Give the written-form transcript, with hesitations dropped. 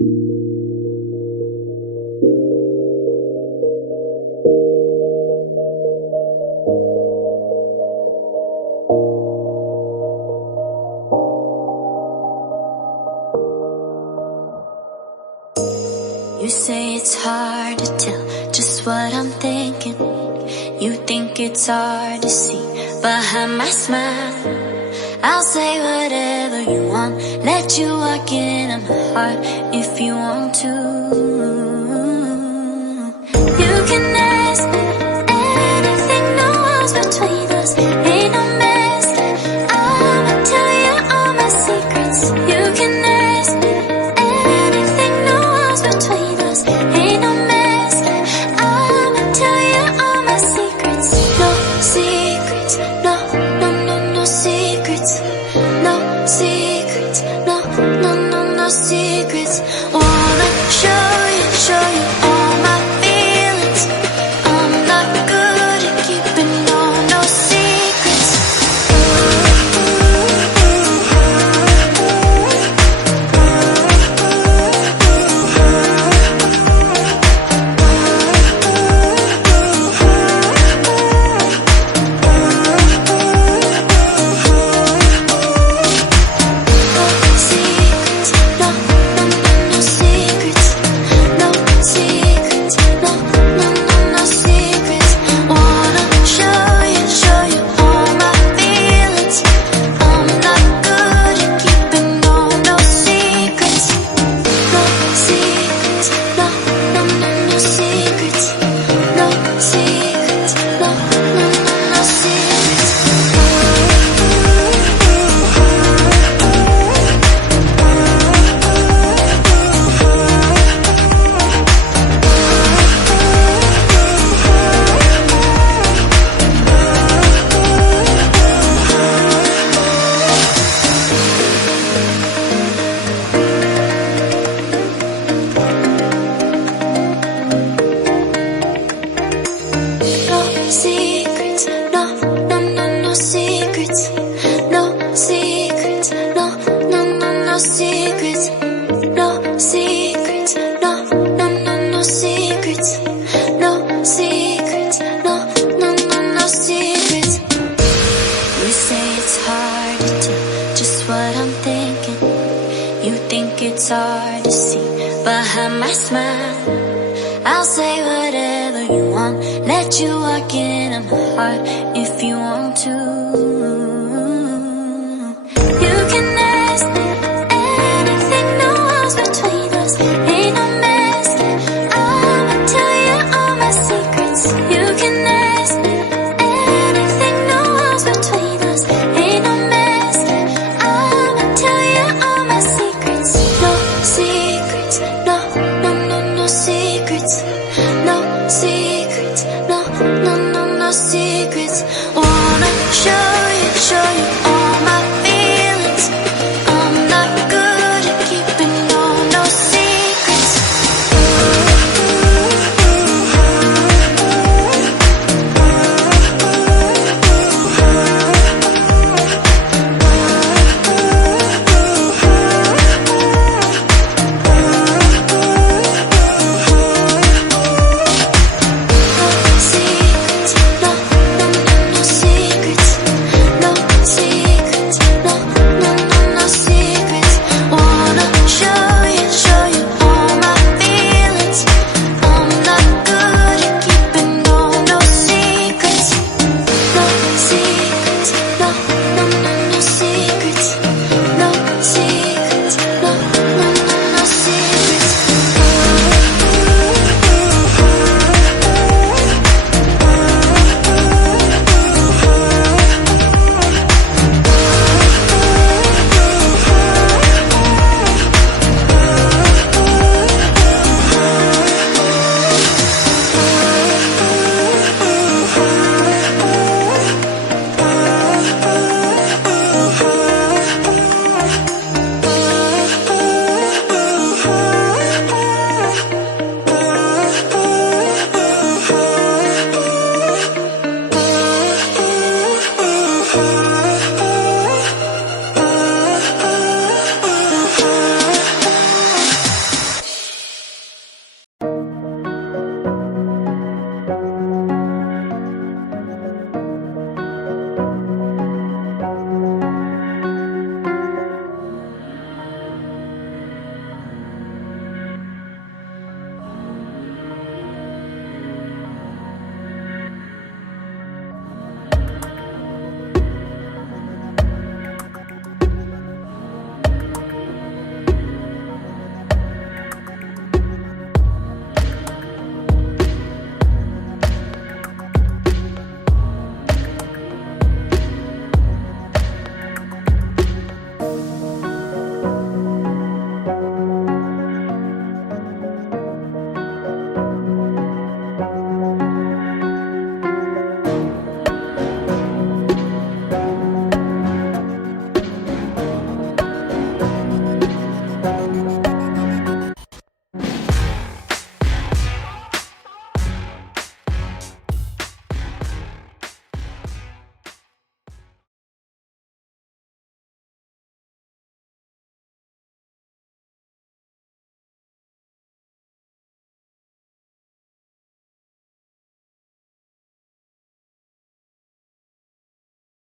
You say it's hard to tell just what I'm thinking. You think it's hard to see behind my smile. I'll say whatever you want, let you walk into my heart if you want to. You can ask me anything, no walls between us, ain't no mess. I'ma tell you all my secrets. You can ask me anything, no walls between us, ain't no mess. I'ma tell you all my secrets. No secrets, no, no, no, no secrets. No secrets, no, no, no, no secrets. Wanna show you all my feelings. I'm not good at keeping no secrets. It's hard to see behind my smile. I'll say whatever you want, let you walk into my heart if you want to. You can ask me